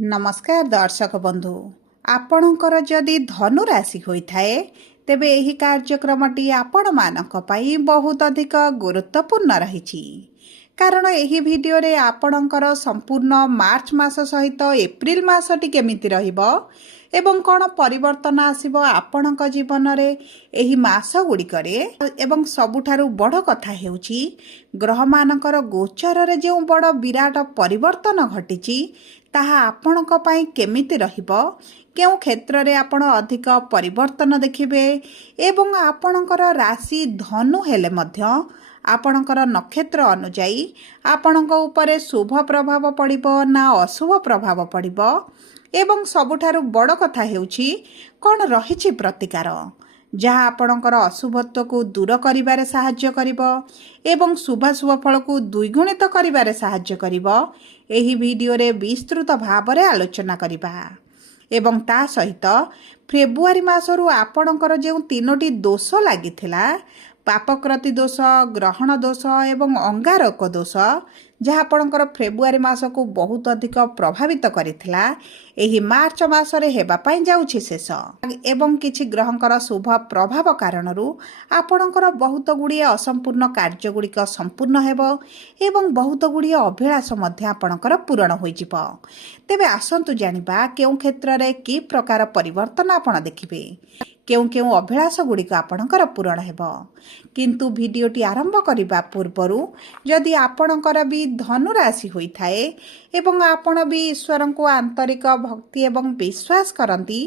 नमस्कार दर्शक बंधु आपणकर जदि धनु राशि होइथाए तेबे एही कार्यक्रमटी आपण मानक पई बहुत अधिक गुरुत्वपूर्ण रहिछि कारण एही भिडियो रे आपणकर संपूर्ण मार्च मास सहित एप्रिल मासटी केमिति रहिबो एवं कौन परिवर्तन आसिबो आपणक जीवन रे एही मास गुड़िकरे एवं सबुठारु बड़ कथा हेउछि ग्रह मानकर गोचर रे जो बड़ विराट परिवर्तन घटिछि ताहा आपणक पई केमिति रहिबो केउ क्षेत्र रे आपण अधिक परिवर्तन देखिबे एवं आपणकर राशि धनु हेले मध्य आपणकर नक्षत्र अनुଯାयी आपणक उपरे शुभ प्रभाव पड़िबो ना अशुभ प्रभाव पड़िबो एवं सबुठारु बड़ कथा हेउछि कोन रहिछि प्रतिकार जहाँ आपणकर अशुभत्व को दूर करिबारे साहाय्य करिबो एवं शुभाशुभ फल को द्विगुणित करिबारे साहाय्य करिबो एही वीडियो रे विस्तृत भाबरे आलोचना करिबा एवं ता सहित फेब्रुआरी मासरु आपणकर जे तीनोटी दोष लागिथिला पापक्रति दोष ग्रहण दोष एवं अंगारक दोष जहाँ आपणकर फेब्रुआरी मास को बहुत अधिक प्रभावित करिथिला एही मार्च मासरे हेबा पई जाउछि शेष एवं किछि ग्रहंकर शुभ प्रभाव कारणरू आपणकर बहुत गुड़िए असंपूर्ण कार्य गुड़िक संपूर्ण हेबो एवं बहुत गुड़िए अभिलाष मध्य आपणकर पूरण होई जिवो तेबे आसंतु जानिबा केउ क्षेत्र रे की प्रकार परिवर्तन आपण देखिबे केउ केउ अभिलाष गुड़िक आपणकर पूरण हेबो किंतु भिडियोटी आरंभ करिबा पूर्वरु जदि आपणकर भी धनु राशि होइथाए एवं आपण भी ईश्वर को आंतरिक भक्ति एवं विश्वास करंती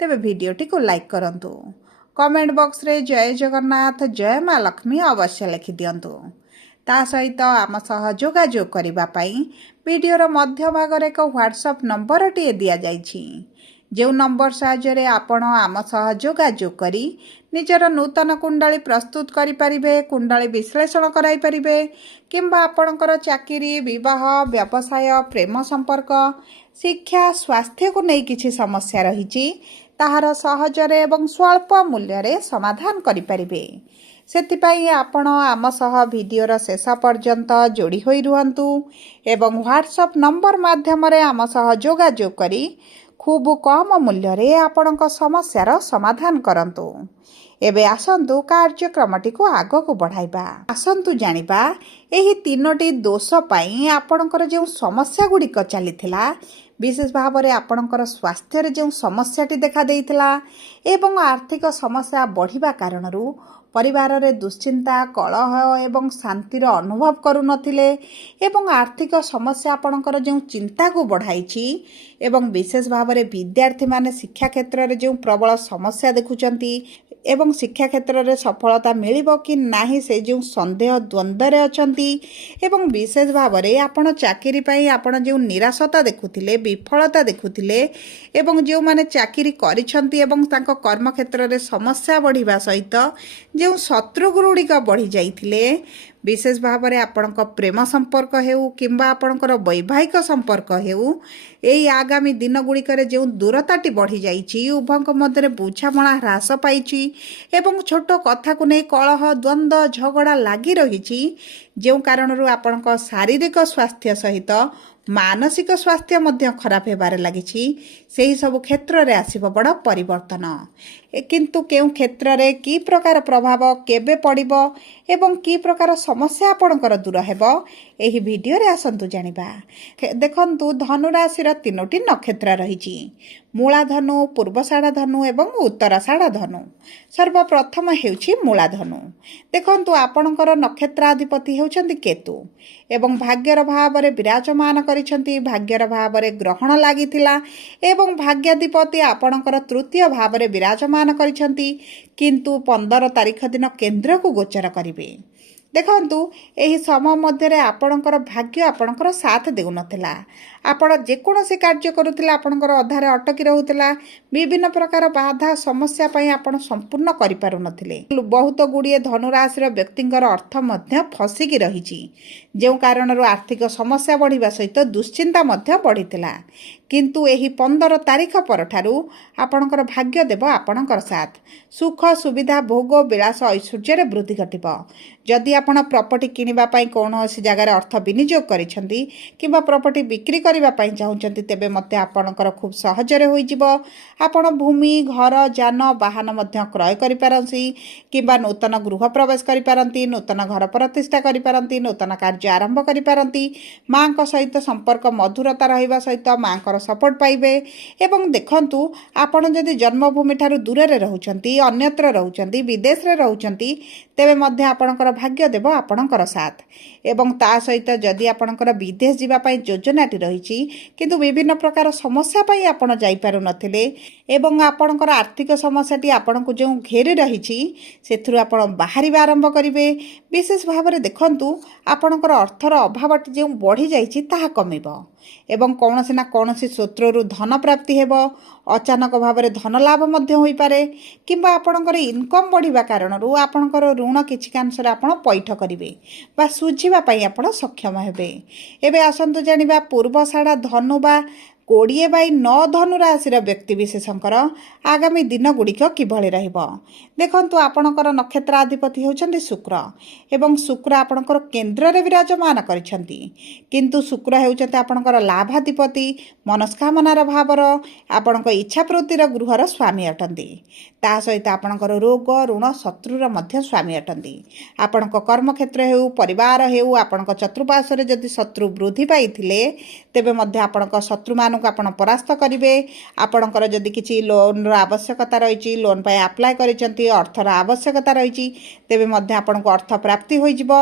तेबे भिडियोटी को लाइक करंतु कमेंट बॉक्स रे जय जगन्नाथ जय मां लक्ष्मी अवश्य लिखि दियंतु ता सहित आम सह जोगाजोग करिबा पई भिडियोर मध्य भाग रे एक व्हाट्सएप नंबर टी दिया जाइछि जो नंबर साहाय्य आपण आम सह जोगाजोग करी निजर नूतन कुंडली प्रस्तुत करि परिबे कुंडली विश्लेषण कराई परिबे किंबा आपणकर चाकरी विवाह व्यवसाय प्रेम संपर्क शिक्षा स्वास्थ्य को नहीं किछि समस्या रहिछि ताहार सहजरे एवं स्वल्प मूल्य रे समाधान करि परिबे सेतिपाई आपण आम सह भिडियोर शेष पर्यंत जोड़ी होई रुहंतु एवं व्हाट्सएप नंबर माध्यम रे आम सह जोगाजोग करी खूब कम मूल्य रे आपणक समस्यार समाधान करंतु एबे आसंतु कार्यक्रमटी को आगो को बढ़ाइबा आसंतु जानिबा एही तीनोटी दोष पाई आपणकर जो समस्या गुड़िक चलीथिला विशेष भाव में आपणकर स्वास्थ्य रे जो समस्याटी देखा देइथिला एवं आर्थिक समस्या बढ़िबा कारणरू परिवार रे दुश्चिंता कलह एवं शांतिर अनुभव करू नथिले एवं आर्थिक समस्या आपणकर जो चिंता को बढ़ाइछि एवं विशेष भाव में विद्यार्थी माने शिक्षा क्षेत्र रे जो प्रबल समस्या देखुचंती एवं शिक्षा क्षेत्र रे सफलता मिलिबो कि नाही से जो संदेह द्वंद्व रे अछंती एवं विशेष भाव में आपण चाकरी पई आपण जो निराशता देखुथिले विफलता देखुथिले एवं जो माने चाकरी करिसंती एवं तांको कर्म क्षेत्र रे समस्या बढ़िबा सहित जो शत्रु गुड़िक बढ़ी जाइथिले विशेष भाव में आपणक प्रेम संपर्क हेउ किंबा आपणकर वैवाहिक संपर्क हेउ एई आगामी दिन गुड़िकर जो दूरताटी बढ़ी जाइछि उभयक मध्य बुझामणा ह्रास पाइछि एवं छोट कथा को नहीं कलह द्वंद्व झगड़ा लगी रही जो कारणरू आपणक शारीरिक स्वास्थ्य सहित मानसिक स्वास्थ्य मध्य खराब हेबारे लागिछि सेही सब क्षेत्र रे आसीबो बड़ परिवर्तन किंतु केउ क्षेत्र रे की प्रकार प्रभाव केबे पड़िबो एवं की प्रकार समस्या आपणकर दूर हेबो एही वीडियो रे आसंतु जानिबा देखंतु धनु राशि रा तीनोटी नक्षत्र रहिछि मूला धनु पूर्वषाढ़ा धनु एवं उत्तराषाढ़ा धनु सर्वप्रथम हेउछि मूला धनु देखंतु आपणकर नक्षत्राधिपति हेउछंती केतु एवं भाग्यर भाव रे विराजमान करिसंती भाग्यर भाव रे ग्रहण लागिथिला एवं भाग्याधिपति आपणकर तृतीय भाव रे विराजमान करिसंती किंतु 15 तारिख दिन केंद्र को गोचर करिवे देखंतु एही समय मध्य आपणकर भाग्य आपणकर साथ देउ नथिला आपण जेकोसी कार्य करुथिला आपणकर अधारे अटकी रहुथिला विभिन्न प्रकार बाधा समस्या पई आपण संपूर्ण करि पारु नथिले बहुत गुड़िए धनुराशि व्यक्तिंकर अर्थ मध्य फसिकी रहिछि जो कारणरू आर्थिक समस्या बढ़िबा सहित दुश्चिंता मध्य बढ़िथिला किंतु एही 15 तारिख परठारू आपणकर भाग्य देव आपणकर साथ सुख सुविधा भोग विलास ऐश्वर्य वृद्धि घटिबो जदि आपण प्रॉपर्टी किनिबा पई कोनोसी जगार अर्थ विनियोग करिसेंती किबा प्रॉपर्टी बिक्री କରିବା ପାଇଁ ଚାହୁଁଛନ୍ତି ତେବେ ମଧ୍ୟ ଆପଣଙ୍କର ଖୁବ୍ ସହଜରେ ହୋଇଯିବ। ଆପଣ ଭୂମି, ଘର, ଯାନ, ବାହନ ମଧ୍ୟ କ୍ରୟ କରିପାରନ୍ତି କିମ୍ବା ନୂତନ ଗୃହ ପ୍ରବେଶ କରିପାରନ୍ତି, ନୂତନ ଘର ପ୍ରତିଷ୍ଠା କରିପାରନ୍ତି, ନୂତନ କାର୍ଯ୍ୟ ଆରମ୍ଭ କରିପାରନ୍ତି। ମାଙ୍କ ସହିତ ସମ୍ପର୍କ ମଧୁରତା ରହିବା ସହିତ ମାଙ୍କର ସପୋର୍ଟ ପାଇବେ। ଏବଂ ଦେଖନ୍ତୁ, ଆପଣ ଯଦି ଜନ୍ମଭୂମି ଠାରୁ ଦୂରରେ ରହୁଛନ୍ତି, ଅନ୍ୟତ୍ର ରହୁଛନ୍ତି, ବିଦେଶରେ ରହୁଛନ୍ତି, ତେବେ ମଧ୍ୟ ଆପଣଙ୍କର ଭାଗ୍ୟ ଦେବ ଆପଣଙ୍କର ସାଥ। ଏବଂ ତା ସହିତ ଯଦି ଆପଣଙ୍କର ବିଦେଶ ଯିବା ପାଇଁ ଯୋଜନାଟି ରହିଛି କିନ୍ତୁ ବିଭିନ୍ନ ପ୍ରକାର ସମସ୍ୟା ପାଇଁ ଆପଣ ଯାଇପାରୁନଥିଲେ ଏବଂ ଆପଣଙ୍କର ଆର୍ଥିକ ସମସ୍ୟାଟି ଆପଣଙ୍କୁ ଯେଉଁ ଘେରି ରହିଛି ସେଥିରୁ ଆପଣ ବାହାରିବା ଆରମ୍ଭ କରିବେ। ବିଶେଷ ଭାବରେ ଦେଖନ୍ତୁ, ଆପଣଙ୍କର ଅର୍ଥର ଅଭାବଟି ଯେଉଁ ବଢ଼ିଯାଇଛି ତାହା କମିବ ଏବଂ କୌଣସି ନା କୌଣସି ସୂତ୍ରରୁ ଧନ ପ୍ରାପ୍ତି ହେବ। ଅଚାନକ ଭାବରେ ଧନ ଲାଭ ମଧ୍ୟ ହୋଇପାରେ କିମ୍ବା ଆପଣଙ୍କର ଇନକମ୍ ବଢ଼ିବା କାରଣରୁ ଆପଣଙ୍କର ଋଣ କିଛି କାଂଶରେ ଆପଣ ପଇଠ କରିବେ ବା ସୁଝିବା ପାଇଁ ଆପଣ ସକ୍ଷମ ହେବେ। ଏବେ ଆସନ୍ତୁ ଜାଣିବା ପୂର୍ବଷାଢ଼ା ଧନୁ ବା 20/9 ଧନୁ ରାଶିର ବ୍ୟକ୍ତିବିଶେଷଙ୍କର ଆଗାମୀ ଦିନଗୁଡ଼ିକ କିଭଳି ରହିବ। ଦେଖନ୍ତୁ, ଆପଣଙ୍କର ନକ୍ଷତ୍ରାଧିପତି ହେଉଛନ୍ତି ଶୁକ୍ର ଏବଂ ଶୁକ୍ର ଆପଣଙ୍କର କେନ୍ଦ୍ରରେ ବିରାଜମାନ କରିଛନ୍ତି। କିନ୍ତୁ ଶୁକ୍ର ହେଉଛନ୍ତି ଆପଣଙ୍କର ଲାଭାଧିପତି, ମନସ୍କାମନାର ଭାବର, ଆପଣଙ୍କ ଇଚ୍ଛାବୃତ୍ତିର ଗୃହର ସ୍ୱାମୀ ଅଟନ୍ତି। ତା ସହିତ ଆପଣଙ୍କର ରୋଗ, ଋଣ, ଶତ୍ରୁର ମଧ୍ୟ ସ୍ୱାମୀ ଅଟନ୍ତି। ଆପଣଙ୍କ କର୍ମକ୍ଷେତ୍ର ହେଉ, ପରିବାର ହେଉ, ଆପଣଙ୍କ ଚତୁଃପାର୍ଶ୍ୱରେ ଯଦି ଶତ୍ରୁ ବୃଦ୍ଧି ପାଇଥିଲେ ତେବେ ମଧ୍ୟ ଆପଣଙ୍କ ଶତ୍ରୁମାନଙ୍କୁ ଆପଣ ପରାସ୍ତ କରିବେ। ଆପଣଙ୍କର ଯଦି କିଛି ଲୋନ୍ର ଆବଶ୍ୟକତା ରହିଛି, ଲୋନ୍ ପାଇଁ ଆପ୍ଲାଏ କରିଛନ୍ତି, ଅର୍ଥର ଆବଶ୍ୟକତା ରହିଛି, ତେବେ ମଧ୍ୟ ଆପଣଙ୍କୁ ଅର୍ଥ ପ୍ରାପ୍ତି ହୋଇଯିବ।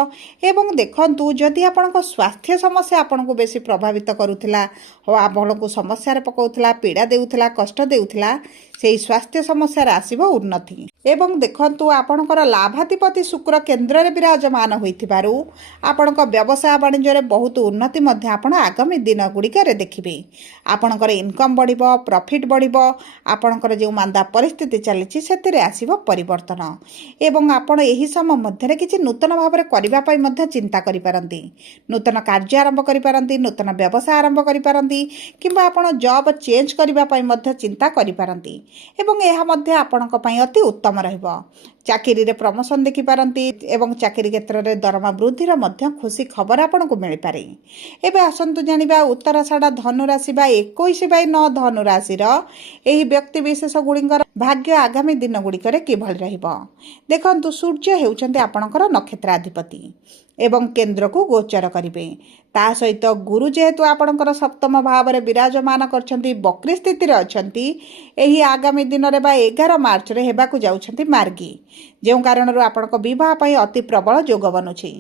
ଏବଂ ଦେଖନ୍ତୁ, ଯଦି ଆପଣଙ୍କ ସ୍ୱାସ୍ଥ୍ୟ ସମସ୍ୟା ଆପଣଙ୍କୁ ବେଶୀ ପ୍ରଭାବିତ କରୁଥିଲା ଓ ଆପଣଙ୍କୁ ସମସ୍ୟାରେ ପକାଉଥିଲା, ପୀଡ଼ା ଦେଉଥିଲା, କଷ୍ଟ ଦେଉଥିଲା, ସେହି ସ୍ୱାସ୍ଥ୍ୟ ସମସ୍ୟାରେ ଆସିବ ଉନ୍ନତି। ଏବଂ ଦେଖନ୍ତୁ, ଆପଣଙ୍କର ଲାଭାଧିପତି ଶୁକ୍ର କେନ୍ଦ୍ରରେ ବିରାଜମାନ ହୋଇଥିବାରୁ ଆପଣଙ୍କ ବ୍ୟବସାୟ ବାଣିଜ୍ୟରେ ବହୁତ ଉନ୍ନତି ମଧ୍ୟ ଆପଣ ଆଗାମୀ ଦିନ ଗୁଡ଼ିକରେ ଦେଖିବେ। ଆପଣଙ୍କର ଇନକମ୍ ବଢ଼ିବ, ପ୍ରଫିଟ୍ ବଢ଼ିବ। ଆପଣଙ୍କର ଯେଉଁ ମାନ୍ଦା ପରିସ୍ଥିତି ଚାଲିଛି ସେଥିରେ ଆସିବ ପରିବର୍ତ୍ତନ ଏବଂ ଆପଣ ଏହି ସମୟ ମଧ୍ୟରେ କିଛି ନୂତନ ଭାବରେ କରିବା ପାଇଁ ମଧ୍ୟ ଚିନ୍ତା କରିପାରନ୍ତି। ନୂତନ କାର୍ଯ୍ୟ ଆରମ୍ଭ କରିପାରନ୍ତି, ନୂତନ ବ୍ୟବସାୟ ଆରମ୍ଭ କରିପାରନ୍ତି କିମ୍ବା ଆପଣ ଜବ୍ ଚେଞ୍ଜ କରିବା ପାଇଁ ମଧ୍ୟ ଚିନ୍ତା କରିପାରନ୍ତି ଏବଂ ଏହା ମଧ୍ୟ ଆପଣଙ୍କ ପାଇଁ ଅତି ଉତ୍ତମ ରହିବ। ଚାକିରିରେ ପ୍ରମୋସନ୍ ଦେଖିପାରନ୍ତି ଏବଂ ଚାକିରି କ୍ଷେତ୍ରରେ ଦରମା ବୃଦ୍ଧିର ମଧ୍ୟ ଖୁସି ଖବର ଆପଣଙ୍କୁ ମିଳିପାରେ। ଏବେ ଆସନ୍ତୁ ଜାଣିବା ଉତ୍ତରାଷାଢ଼ା ଧନୁ ରାଶି ବା 21/9 ଧନୁ ରାଶିର ଏହି ବ୍ୟକ୍ତିବିଶେଷ ଗୁଡ଼ିକର ଭାଗ୍ୟ ଆଗାମୀ ଦିନ ଗୁଡ଼ିକରେ କିଭଳି ରହିବ। ଦେଖନ୍ତୁ, ସୂର୍ଯ୍ୟ ହେଉଛନ୍ତି ଆପଣଙ୍କର ନକ୍ଷତ୍ରାଧିପତି ଏବଂ କେନ୍ଦ୍ରକୁ ଗୋଚର କରିବେ। ତା ସହିତ ଗୁରୁ ଯେହେତୁ ଆପଣଙ୍କର ସପ୍ତମ ଭାବରେ ବିରାଜମାନ କରିଛନ୍ତି, ବକ୍ରୀ ସ୍ଥିତିରେ ଅଛନ୍ତି, ଏହି ଆଗାମୀ ଦିନରେ ବା 11 ମାର୍ଚ୍ଚରେ ହେବାକୁ ଯାଉଛନ୍ତି ମାର୍ଗୀ, ଯେଉଁ କାରଣରୁ ଆପଣଙ୍କ ବିବାହ ପାଇଁ ଅତି ପ୍ରବଳ ଯୋଗ ବନୁଛି।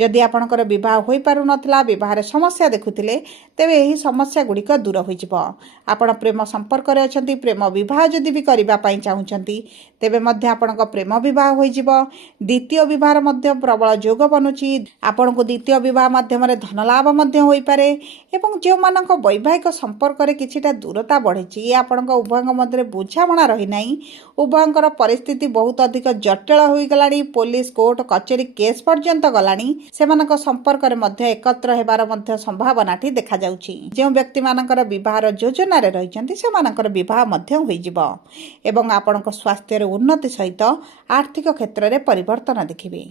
ଯଦି ଆପଣଙ୍କର ବିବାହ ହୋଇପାରୁନଥିଲା, ବିବାହରେ ସମସ୍ୟା ଦେଖୁଥିଲେ, ତେବେ ଏହି ସମସ୍ୟା ଗୁଡ଼ିକ ଦୂର ହୋଇଯିବ। ଆପଣ ପ୍ରେମ ସମ୍ପର୍କରେ ଅଛନ୍ତି, ପ୍ରେମ ବିବାହ ଯଦି ବି କରିବା ପାଇଁ ଚାହୁଁଛନ୍ତି ତେବେ ମଧ୍ୟ ଆପଣଙ୍କ ପ୍ରେମ ବିବାହ ହୋଇଯିବ। ଦ୍ୱିତୀୟ ବିବାହର ମଧ୍ୟ ପ୍ରବଳ ଯୋଗ ବନୁଛି। ଆପଣଙ୍କୁ ଦ୍ୱିତୀୟ ବିବାହ ମାଧ୍ୟମରେ ଧନ ଲାଭ ମଧ୍ୟ ହୋଇପାରେ ଏବଂ ଯେଉଁମାନଙ୍କ ବୈବାହିକ ସମ୍ପର୍କରେ କିଛିଟା ଦୂରତା ବଢ଼ିଛି, ଆପଣଙ୍କ ଉଭୟଙ୍କ ମଧ୍ୟରେ ବୁଝାମଣା ରହିନାହିଁ, ଉଭୟଙ୍କର ପରିସ୍ଥିତି ବହୁତ ଅଧିକ ଜଟିଳ ହୋଇଗଲାଣି, ପୋଲିସ, କୋର୍ଟ, କଚେରୀ କେସ୍ ପର୍ଯ୍ୟନ୍ତ ଗଲାଣି, ସେମାନଙ୍କ ସମ୍ପର୍କରେ ମଧ୍ୟ ଏକତ୍ର ହେବାର ମଧ୍ୟ ସମ୍ଭାବନାଟି ଦେଖାଯାଉଛି। ଯେଉଁ ବ୍ୟକ୍ତିମାନଙ୍କର ବିବାହର ଯୋଜନାରେ ରହିଛନ୍ତି ସେମାନଙ୍କର ବିବାହ ମଧ୍ୟ ହୋଇଯିବ ଏବଂ ଆପଣଙ୍କ ସ୍ୱାସ୍ଥ୍ୟର ଉନ୍ନତି ସହିତ ଆର୍ଥିକ କ୍ଷେତ୍ରରେ ପରିବର୍ତ୍ତନ ଦେଖିବେ।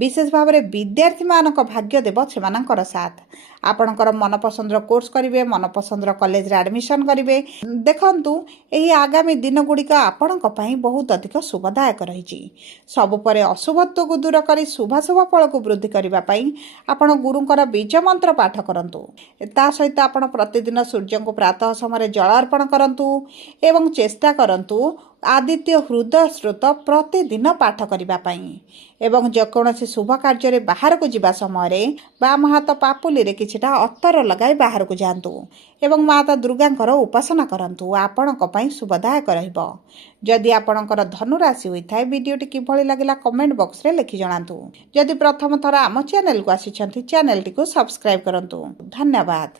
ବିଶେଷ ଭାବରେ ବିଦ୍ୟାର୍ଥୀମାନଙ୍କ ଭାଗ୍ୟ ଦେବ ସେମାନଙ୍କର ସାଥ। ଆପଣଙ୍କର ମନପସନ୍ଦର କୋର୍ସ କରିବେ, ମନପସନ୍ଦର କଲେଜରେ ଆଡ଼ମିସନ୍ କରିବେ। ଦେଖନ୍ତୁ, ଏହି ଆଗାମୀ ଦିନ ଗୁଡ଼ିକ ଆପଣଙ୍କ ପାଇଁ ବହୁତ ଅଧିକ ଶୁଭଦାୟକ ରହିଛି। ସବୁ ପରେ ଅଶୁଭତ୍ୱକୁ ଦୂର କରି ଶୁଭାଶୁଭ ଫଳକୁ ବୃଦ୍ଧି କରିବା ପାଇଁ ଆପଣ ଗୁରୁଙ୍କର ବୀଜ ମନ୍ତ୍ର ପାଠ କରନ୍ତୁ। ତା ସହିତ ଆପଣ ପ୍ରତିଦିନ ସୂର୍ଯ୍ୟଙ୍କୁ ପ୍ରାତଃ ସମୟରେ ଜଳ ଅର୍ପଣ କରନ୍ତୁ ଏବଂ ଚେଷ୍ଟା କରନ୍ତୁ ଆଦିତ୍ୟ ହୃଦୟ ସ୍ରୋତ ପ୍ରତିଦିନ ପାଠ କରିବା ପାଇଁ ଏବଂ ଯେକୌଣସି ଶୁଭ କାର୍ଯ୍ୟରେ ବାହାରକୁ ଯିବା ସମୟରେ ବାମ ହାତ ପାପୁଲିରେ କିଛିଟା ଅତର ଲଗାଇ ବାହାରକୁ ଯାଆନ୍ତୁ ଏବଂ ମାତା ଦୁର୍ଗାଙ୍କର ଉପାସନା କରନ୍ତୁ। ଆପଣଙ୍କ ପାଇଁ ଶୁଭଦାୟକ ରହିବ। ଯଦି ଆପଣଙ୍କର ଧନୁ ରାଶି ହୋଇଥାଏ, ଭିଡ଼ିଓଟି କିଭଳି ଲାଗିଲା କମେଣ୍ଟ ବକ୍ସରେ ଲେଖି ଜଣାନ୍ତୁ। ଯଦି ପ୍ରଥମ ଥର ଆମ ଚ୍ୟାନେଲକୁ ଆସିଛନ୍ତି, ଚ୍ୟାନେଲଟିକୁ ସବସ୍କ୍ରାଇବ୍ କରନ୍ତୁ। ଧନ୍ୟବାଦ।